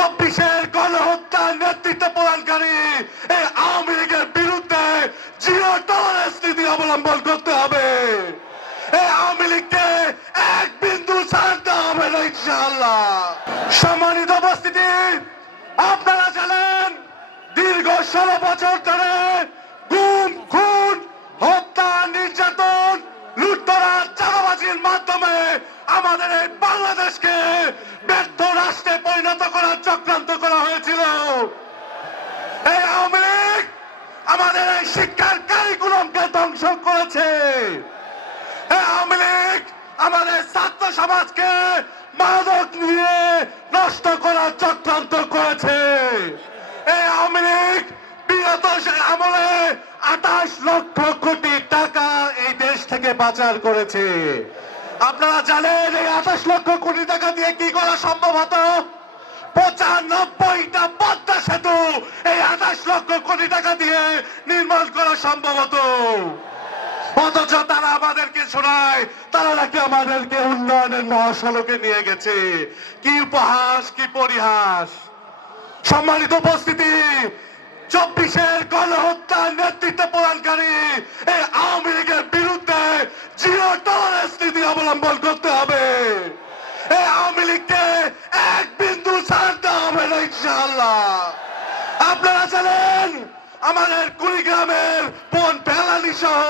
চব্বিশের গণহত্যার নেতৃত্ব প্রদানকারী এই আওয়ামী লীগের বিরুদ্ধে জিরো টলারেন্স নীতি অবলম্বন করতে হবে। এই আওয়ামী লীগকে এক বিন্দু ছাড়তে হবে না ইনশাআল্লাহ। সম্মানিত উপস্থিতি, আপনারা জানেন দীর্ঘ 16 বছর ধরে গুম, খুন, হত্যা, নির্যাতন, লুটতরাজ, চাঁদাবাজির মাধ্যমে আমাদের এই বাংলাদেশকে ব্যর্থ রাষ্ট্রে পরিণত করার চক্রান্ত করা হয়েছিল। এই আওয়ামী লীগ আমাদের এই শিক্ষার কারিকুলামকে ধ্বংস করেছে। এই আওয়ামী লীগ আমাদের ছাত্র সমাজকে মাদক নিয়ে নষ্ট করার চক্রান্ত করেছে। এই আওয়ামী লীগ বিগত আমলে 28 লক্ষ কোটি টাকা এই দেশ থেকে পাচার করেছে। আপনারা জানেন এই 28 লক্ষ কোটি টাকা দিয়ে কি করা সম্ভব হতো? 95টা পদ্মা সেতু এই 28 লক্ষ কোটি টাকা দিয়ে নির্মাণ করা সম্ভব হতো। অথচ তারা আমাদেরকে শোনায় তারা নাকি আমাদেরকে উন্নয়নের মহাসড়কে নিয়ে গেছে। কি উপহাস, কি পরিহাস। সম্মানিত উপস্থিতি, 24-এর গণহত্যার নেতৃত্ব প্রদানকারী এই আওয়ামী লীগের বিরুদ্ধে জিরো টলারেন্স নীতি অবলম্বন করতে হবে। এই আওয়ামী লীগকে এক বিন্দু ছাড়তে হবে না ইনশাআল্লাহ। আপনারা জানেন আমাদের কুড়িগ্রামের বোন ফেলানি সহ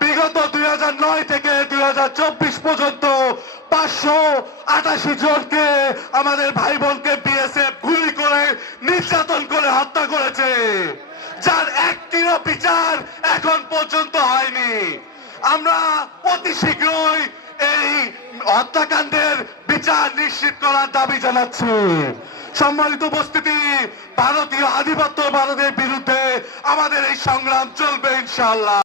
বিগত 2009 থেকে 2024 পর্যন্ত 588 জনকে আমাদের ভাই বোনকে বিএসএফ গুলি করে নির্যাতন করে হত্যা করেছে, যার একটিরও বিচার এখন পর্যন্ত হয়নি। আমরা অতি শীঘ্রই এই হত্যাকাণ্ডের বিচার নিশ্চিত করার দাবি জানাচ্ছি। সম্মানিত উপস্থিতি, ভারতীয় আধিপত্যবাদের বিরুদ্ধে আমাদের এই সংগ্রাম চলবে ইনশাআল্লাহ।